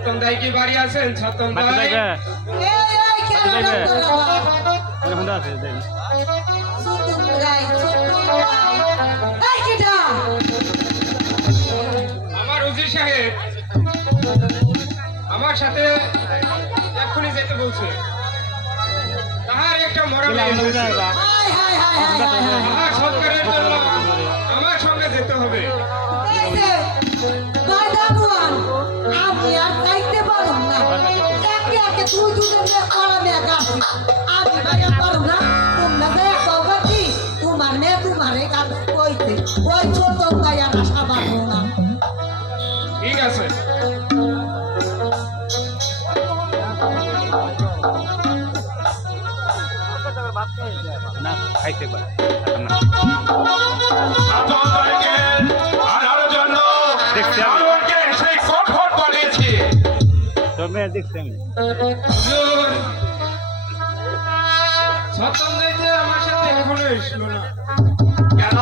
সত্যম দাই কি বাড়ি আছেন? সত্যম বাড়ি দাই যাইবে এই বাড়ি যাইবে এখন তো আছে যাই আমার উজির সাহেব আমার সাথে এক্ষুনি যেতে বলছে। তাহার একটা মরা মেয়ে হয়েছে। তাহার সৎকারের জন্য আমার সঙ্গে যেতে হবে। আমি আর যাইতে পারব না। একে একে তুই দুজনে করাবে গাছি। আমি যাইতে পারব না। তোমরা যাইয়া কবে কি তোমার মেয়ে তোমারে গাছ কইতে ওই ছোট গায়া আশা পাবো না। ঠিক আছে। না খাইতে পারে না দেখছি তবে দেখছি আমি হুজুর, সত্যম দাই যে আমার সাথে এখনো এসলো না। কেন?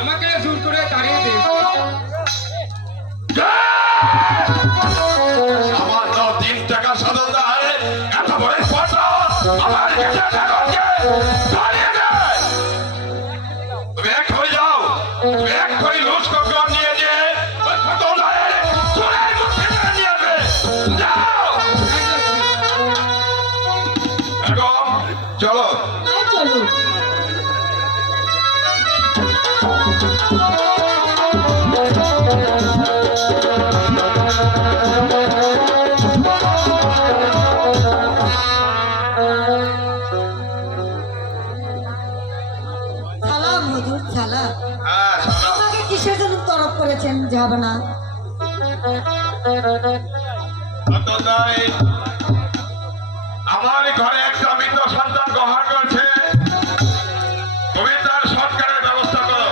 আমাকে জোর করে তাড়িয়ে দিয়েছে। সামান্য 3 টাকা সাদা দেয় এত বড় স্পর্ধা আমার কাছে ঠাকুরকে তাড়িয়ে দেয়। তুমি এক হয়ে যাও, তুমি এক করে লুজ ককর নিয়ে যে ওই ফটো ধরে চুলের মুখে ধরে নিয়ে আসবে। যাও এখন চলো। চলো সালাম হুজুর সালাম। হ্যাঁ শোনো, আপনাকে কিসের জন্য তরফ করেছেন যাবে না? সত্যতাই আমার ঘরে একটা মৃত সন্তান গ্রহণ করছে, তুমি তার সৎকারের ব্যবস্থা করো।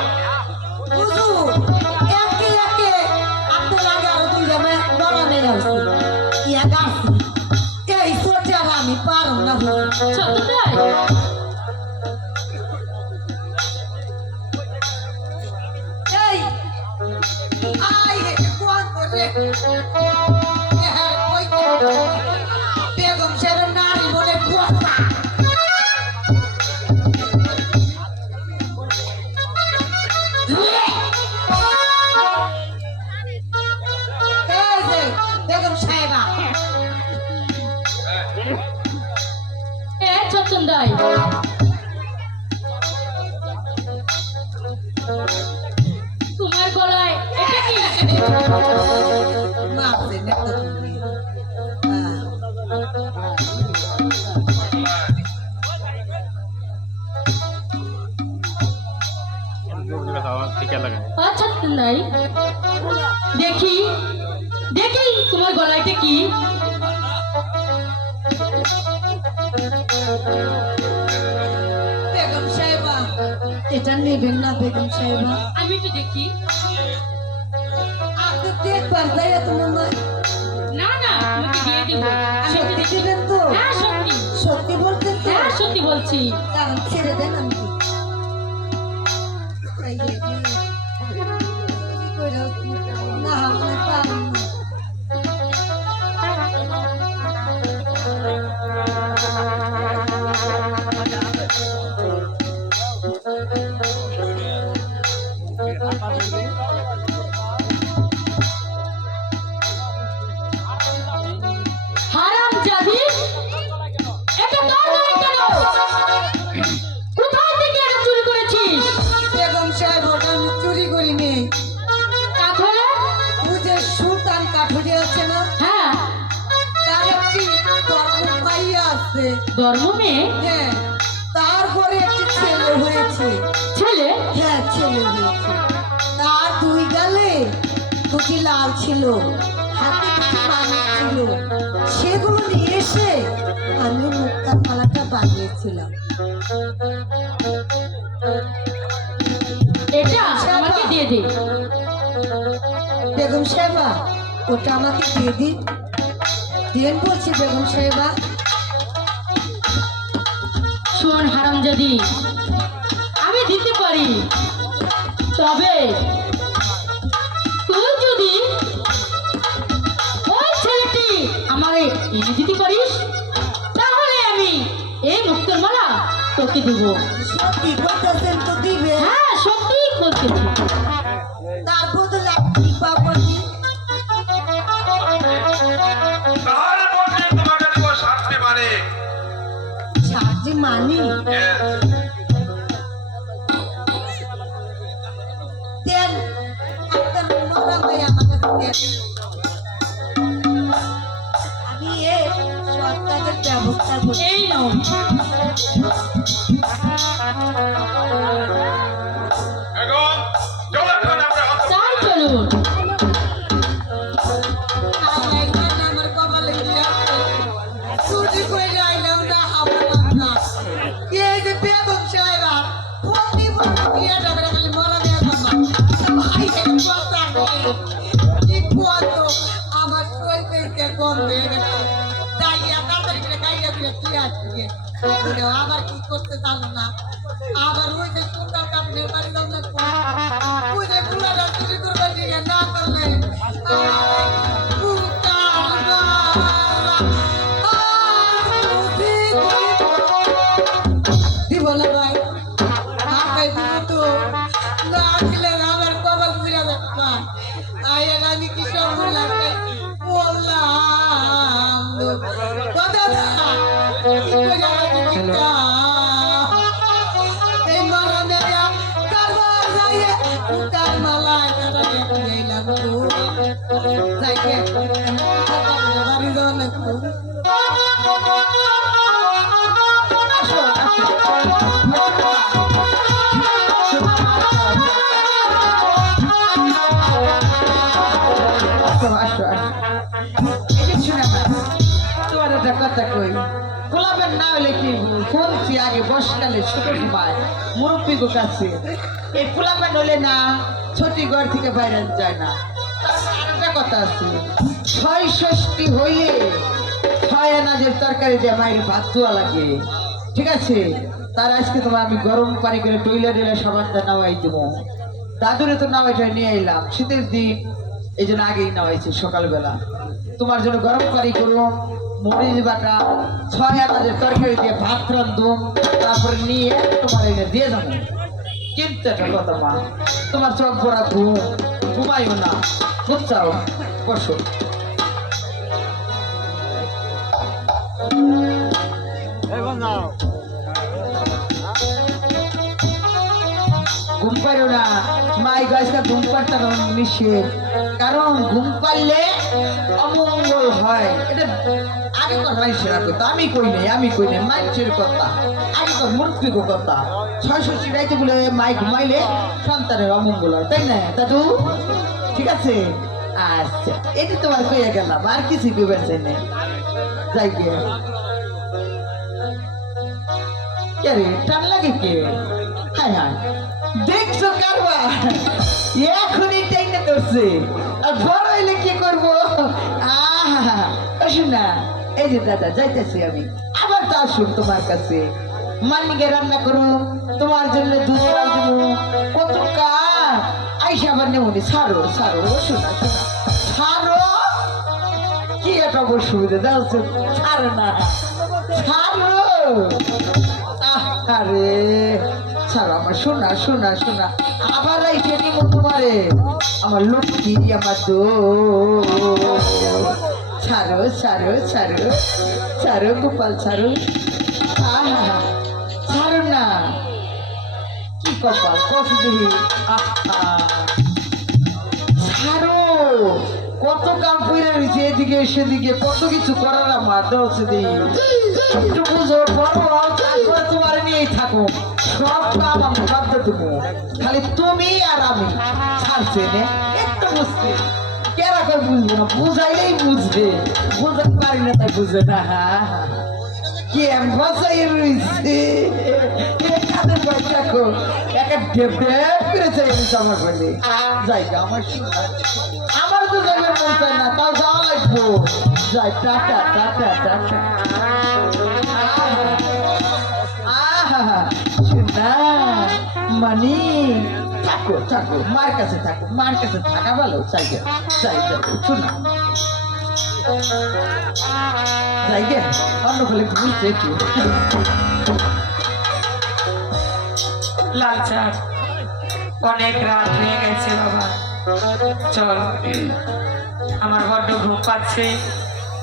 হুজুর একে একে আপনার আগে আরো দুই জমে বড় মেয়ে হয়েছে ইয়া গাছি এই সোচে আর আমি পারব না হুজুর। সত্যতাই এই আই রে কোন করে বেগম সাহেবের নারী বলে কুয়াশা বেগম সাহেবা চন্দন তোমার গলায় এটা কি? মাপছে না তো তুমি। ঠিক লাগে আচ্ছা নাই দেখি দেখি তোমার গলায়টা কি? বেগম সাহেবা এটা নেবেন না বেগম সাহেবা? আমি একটু দেখি। আপনি দেখবার যাই এত মনে হয় না না তোমাকে দিয়ে দিব। সত্যি দেবেন তো? হ্যাঁ সত্যি। সত্যি বলতেন তো? হ্যাঁ সত্যি বলছি। কারণ ছেড়ে দেন আমি না আপনি পারেন না। হারাম জাদি এটা তোর গায়ে কেন? কোথায় থেকে এটা চুরি করেছিস? বেগম সাহেব ওটা আমি চুরি করিনি। তাহলে বুঝে সুলতান কাঠুরি আছে না, হ্যাঁ তার একটি ধর্ম পাইয়া আছে। ধর্ম মেয়ে হ্যাঁ তারপরে একটি ছেলে হয়েছে। ছেলে হ্যাঁ ছেলে হয়েছে। তার দুই গালে দুটি লাল ছিল, হাতে দুটি মানিক ছিল। সেগুলো নিয়ে এসে আমি মুক্তার মালাটা বানিয়েছিলাম। এটা আমাকে দিয়ে দে। বেগম সাহেবা ওটা আমাকে দিয়ে দিন। দেন বলছি বেগম সাহেবা। শোন হারামজাদি আমি দিতে পারি, তবে তুই যদি তোকে দিব। সত্যি বলতেছেন তো দিবে হ্যাঁ সত্যিই বলতেছি। তার বদলে আমি কি পাবো কি? তার বদলে তোমাকে দেবো 7টি মানে সাজি মানি দেন আপনার মরা ভাই আমাকে দেন আমি এর সরকারের ব্যবস্থা করি এই নাও। এখন যতক্ষণ আমরা তাই চলুন। আমার কপালে কি আছে ছুটি করে আইলাম না আমার না কে যে বেগম সাহেব প্রতি বছর বিয়ে যাবে খালি মরা বিয়ে করবা ভাই থেকে কথা কি কত আমার শরীর থেকে কম হয়ে গেছে তাই তাড়াতাড়ি করে গাইয়া দিয়ে কি আছে আবার কি করতে জানো না আবার ওই যে সুন্দর কাপড়ের বাড়ি দাও না ওই যে পুরাটা চুরি করবার দিকে না করলে দিব না ভাই আমাকে দিব তো না দিলে আমার কপাল পুরা যাবে আয়ের আমি কি সব লাগবে বললাম কথা এই মারা দেয়া কারবার যাইয়ে তার মালা যাইকে বাড়ি যাওয়া লাগতো তোমার একটা কথা কই গোলাপের না হলে কি শুনছি আগে বসকালে ছোট সময় মুরব্বী গো কাছে এই গোলাপের হলে না ছোটি ঘর থেকে বাইরে যায় না আরেকটা কথা আছে ৬৬ হইলে ৬ আনাজের তরকারি দিয়ে মায়ের ভাত ধোয়া লাগে ঠিক আছে তার আজকে তোমার আমি গরম পানি করে টইলে দিলে সাবানটা নাওয়াই দেবো দাদুরে তো নাওয়াইটা নিয়ে এলাম শীতের দিন এই জন্য আগেই নাওয়াইছি সকালবেলা তোমার জন্য গরম পানি করুন মরিচ বাটা ৬ আনাজের তরকারি দিয়ে ভাত রান্ধুম তারপরে নিয়ে তোমার এনে দিয়ে যাবো কিন্তু একটা কথা মা তোমার চোখ ভরা ঘুমাইও না বুঝছাও বসো ঘুম পাইও না মাই গাছটা ঘুম পাড়তে নিষেধ কারণ ঘুম পারলে অমঙ্গল হয় এটা আগে কথা সেরা কথা আমি কই নাই মানুষের কথা আগে তো মূর্তির কথা ৬৬ রাইতে বলে মাই ঘুমাইলে সন্তানের অমঙ্গল হয় তাই না দাদু ঠিক আছে আচ্ছা এটি তোমার কইয়া গেলাম আর কিছু কইবার চাই না যাই গিয়ে কে রে টান লাগে কে হায় হায় দেখছো কারবা এখনই টেনে ধরছে আর বড় হইলে কি করবো শোনা এই যে দাদা যাইতেছি আমি আবার তো আসুন তোমার কাছে মানিকে রান্না করো তোমার জন্য দুধ দেবো কত কাজ আইসা আবার নেমনি ছাড়ো শোনা ছাড়ো কি একটা অসুবিধা দেখছো ছাড়ো না ছাড়ো আরে ছাড়ো আমার শোনা আবার আইসে নিব তোমারে আমার লক্ষ্মী আমার তো ছাড়ো গোপাল ছাড়ো ছাড়ো না কি কপাল কফি দিহি ছাড়ো কত কাম করে রয়েছে এদিকে সেদিকে কত কিছু করার আমার দশ দিই একটু বুঝো বড় তারপরে তোমার নিয়েই থাকো সব কাম আমি বাধ্য দেবো খালি তুমি আর আমি ছাড়ছে নে একটু বুঝতে কেরা করে বুঝবে না বুঝাইলেই বুঝবে বুঝতে পারি না তাই বুঝবে না কি আমি বসাই রয়েছে কাদের বয়স দেখো একটা ডেপ করে চাই আমার বলে জায়গা আমার তো যাইবার মন চায় না তাও যাওয়া লাগবো যাই টাটা না মানি থাকো মার কাছে থাকা ভালো চাই শোনা যাই গে অন্য ফলে বুঝতে একটু লাল চাঁদ অনেক রাত হয়ে গেছে বাবা, চল আমার বড্ড ঘুম পাচ্ছে,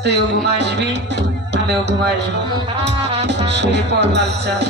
তুইও ঘুম আসবি আমিও ঘুম আসবো, শুয়ে পড় লাল চাঁদ।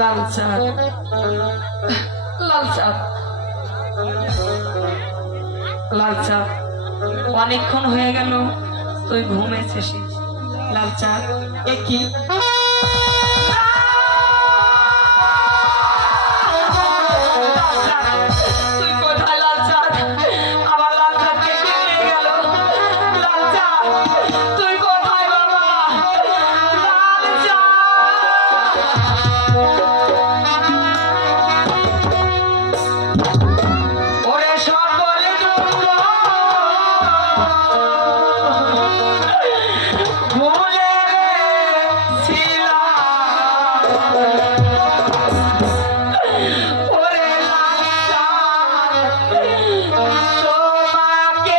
লাল চাঁদ, লাল চাঁদ, লাল চাঁদ, অনেকক্ষণ হয়ে গেল তুই ঘুমেছিস। লাল চাঁদ, এ কি তুই কোথায় লাল চাঁদ? আমার লাল চাঁদকে কে নিয়ে গেল? লাল চাঁদ তুই কোথায় বাবা? লাল চাঁদ ওরে সকলে ভুলে ছিলাম ওরে লাল চাঁদ তোমাকে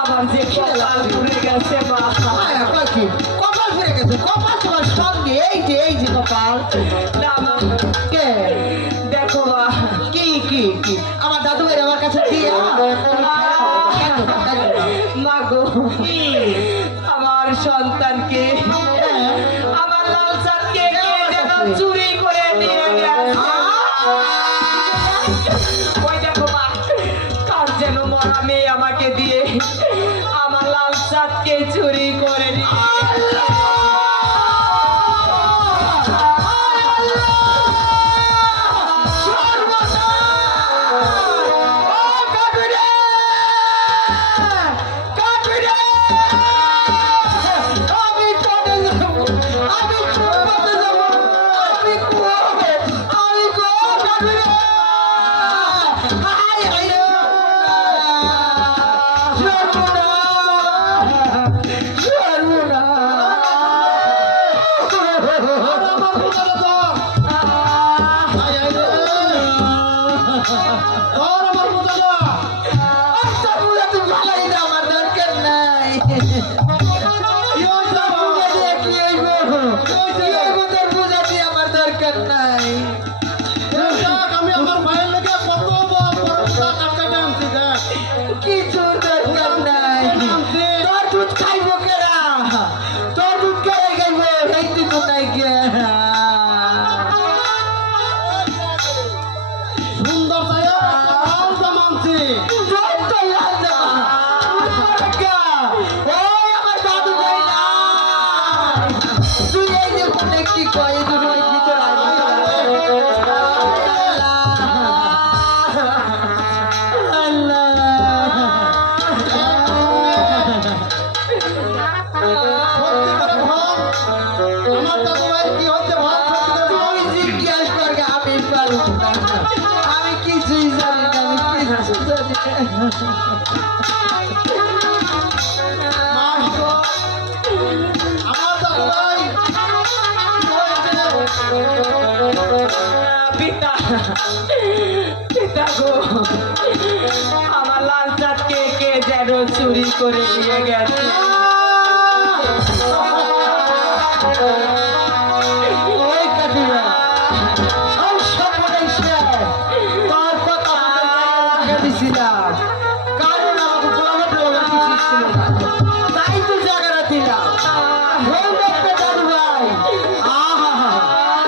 আমার যে কপাল পুড়ে গেছে মা। কপাল ফিরে গেছে, কপাল তোমার সঙ্গে এই যে কপাল। না মা, কে দেখো মা, কি আমার দাদু ভাই আমার কাছে দিয়ে মা গো, আমার সন্তানকে, আমার লাল চাঁদকে কে যেন চুরি করে নিয়ে গেছে। ওই দেখো মা, কার যেন মরা মেয়ে আমাকে দিয়ে আমার লাল চাঁদকে চুরি করে নিয়ে গেছে। আমি কিছুই জানি না, আমি কিছু জানি পিতা, পিতা গো, আমার লাল চাঁদকে কে যেন চুরি করে নিয়ে গেছে। ওই কাটিয়া ওই সর্বদেশে তোর কথা দিছিলাম, কারণ আমাকে বলার কিছু ছিল না, তাই তো জায়গাটা দিলাম। দাদু ভাই,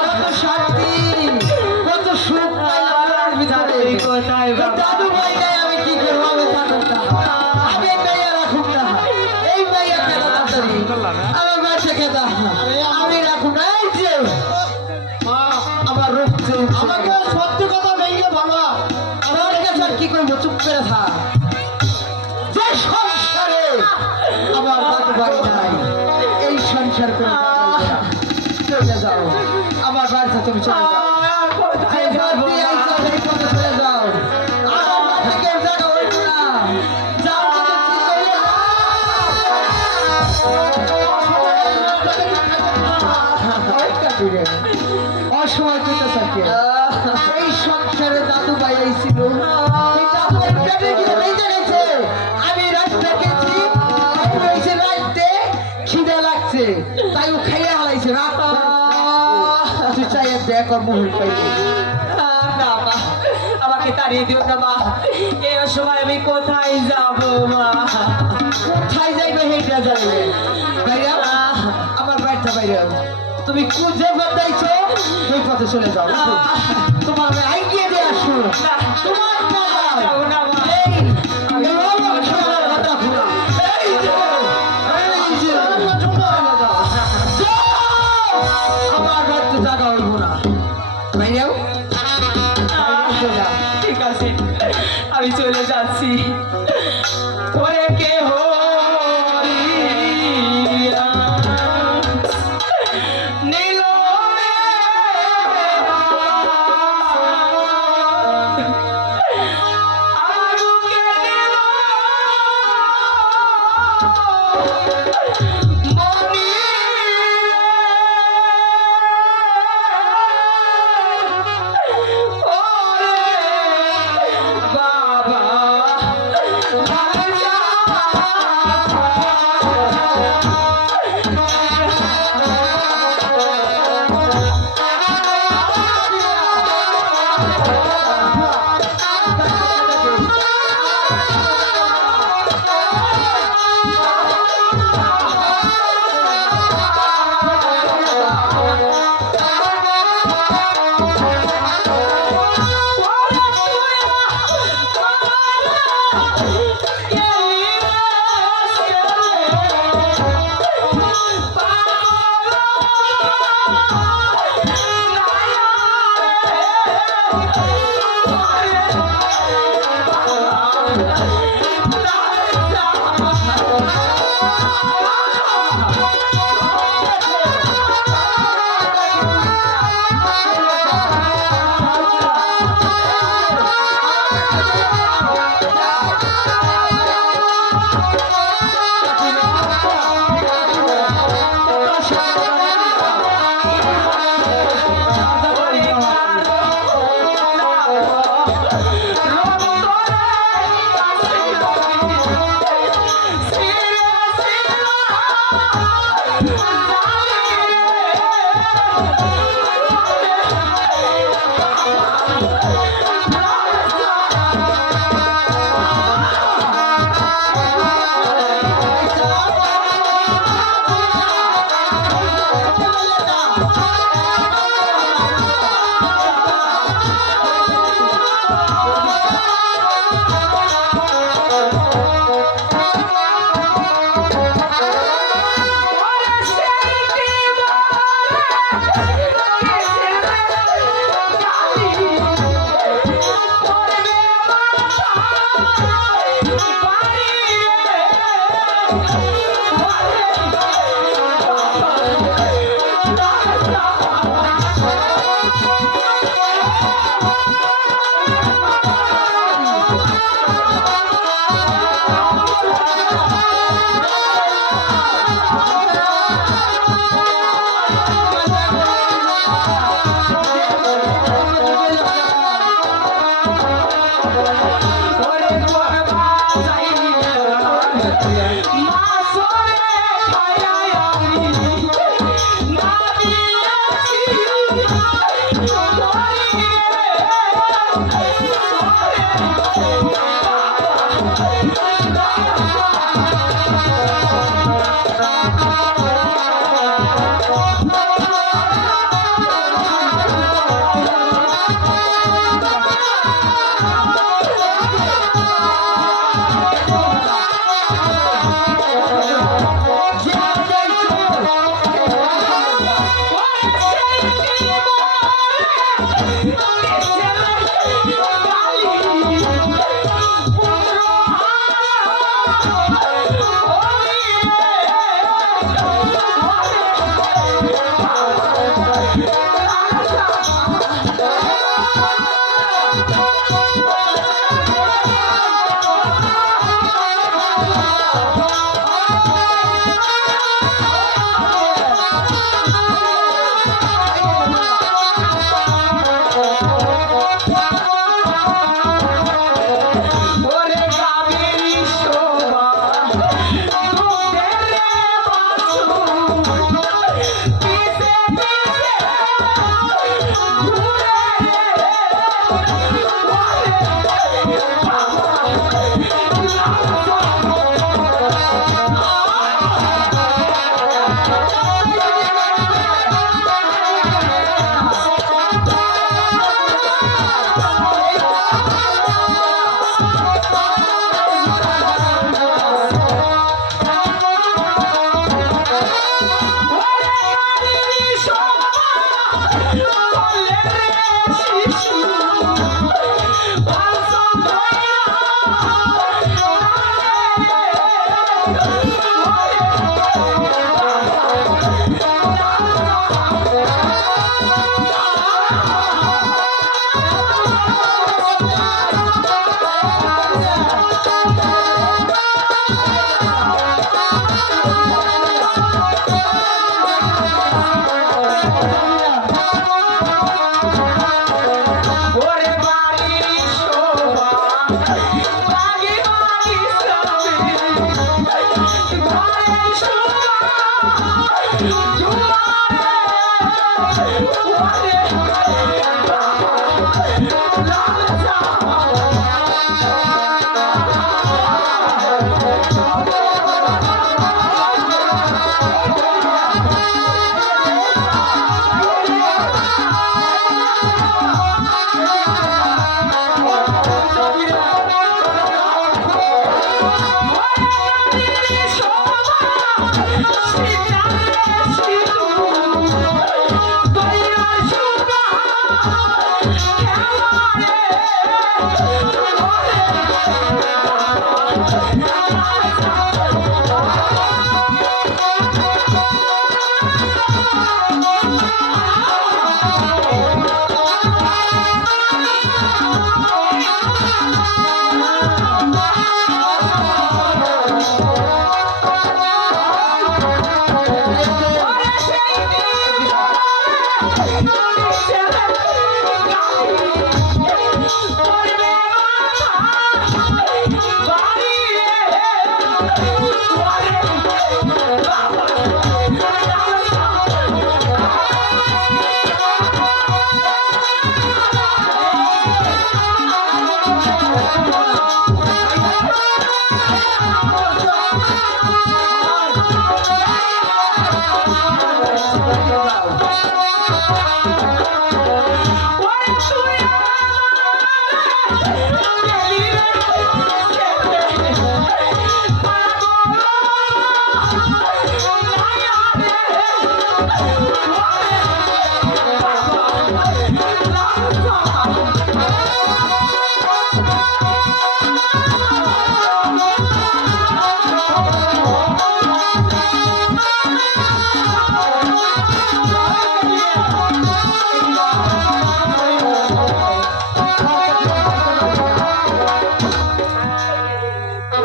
কত শান্তি, কত সুখ পাইলাম ভিতরে। কোথায় বাবা? দাদু ভাই নাই, আমি কি করবো? আমি থাকুন না, আমি মেয়ে রাখুন না, এই মেয়ে খেলা তাড়াতাড়ি আমার বাচ্চা খেতা আমি রাখুন না। এই যে আমার রূপ আমাকে সত্যি কথা ভেঙে বলো, আমার কাছে আর কি করবো? চুপ করে থাক। যে সংসারে আমার দাদু ভাই নাই, এই সংসার করে চলে যাও, আমার বাড়িতে তুমি চলে যাও। কোথায় যাবো? চলে যাও, আমার বাড়িতে কেউ জায়গা হইব না। যাও, অসময় পেতে থাকে এই সংসারে দাদু ভাই ছিল, এই দাদু ভাই পেটে গিয়ে বেঁচে গেছে। আমি রাস্তা গেছি, রাইতে খিদে লাগছে, তাই ও খাইয়ে হালাইছে। তুই চাই দেখ আর মুহুর পাইলে না মা, আমাকে তাড়িয়ে দিও না মা, এই সময় আমি কোথায় যাব মা? কোথায় যাইবে হেঁটে যাইবে? ভাইয়া, আমার বাড়িটা বাইরে তুমি যে বাড়াইছো সেই পথে চলে যাও। তোমার আমি আইগিয়ে দিয়ে আসো। তোমার যাও না মা। আমার বাড়িতে জায়গা হইব না। ভাইয়াও ঠিক আছে, আমি চলে যাচ্ছি। ওরে কে হরিয়া নীল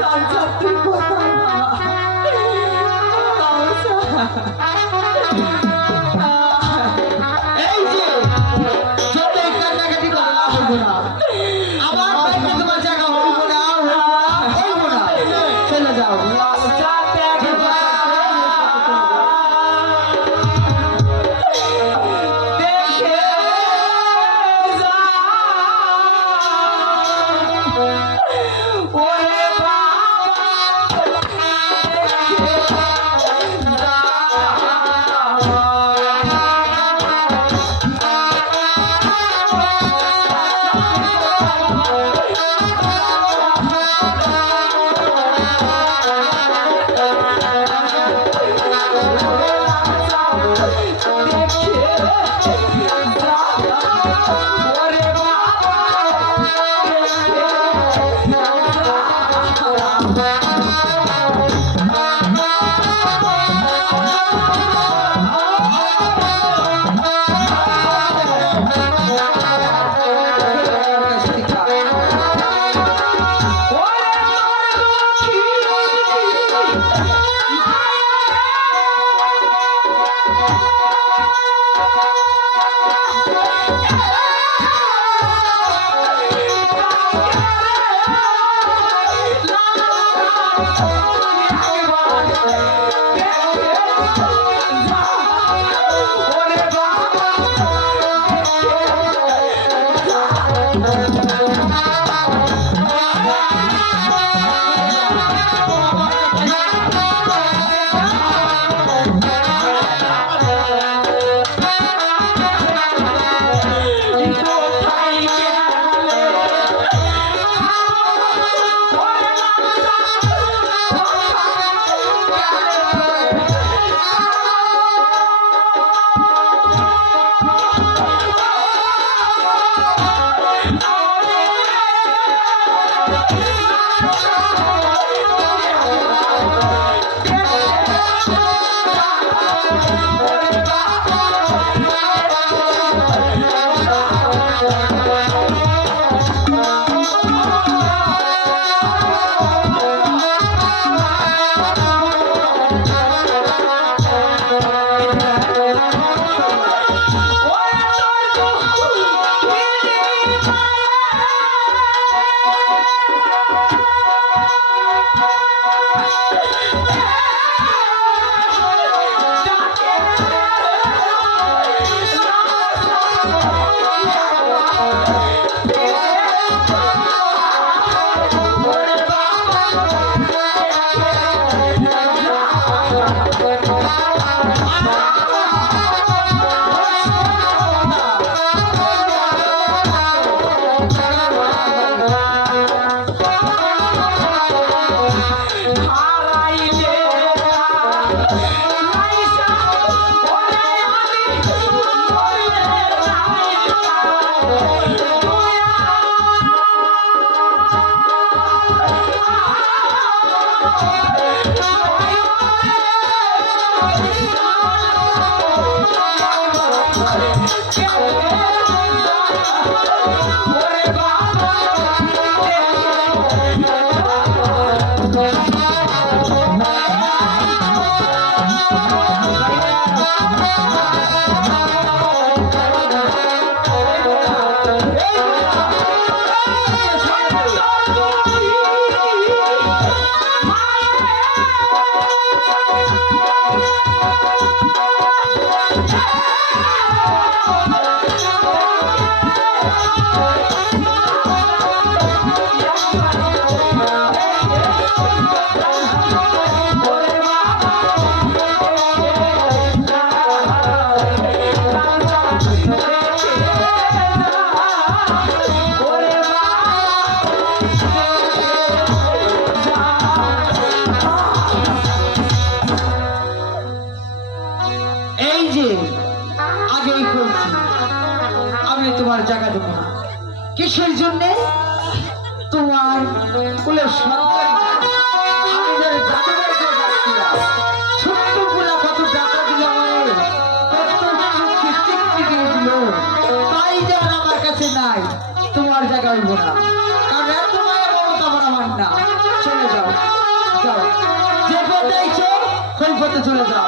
রাজা তুই কোথায় এই যে যতই কান্নাকাটি করে লাভ হইব না আবার বাইকে তোমার জায়গা হইব না হইব না চলে যাও তোমার জায়গা দেবো না। কিসের জন্য? তোমার কুলের সন্তান আমি যে জাদুঘর কাছে নাই তোমার জায়গা হইব না কারণ এত মায়া মমতা আমার না চলে যাও যাও যে পথে আইছো সেই পথে চলে যাও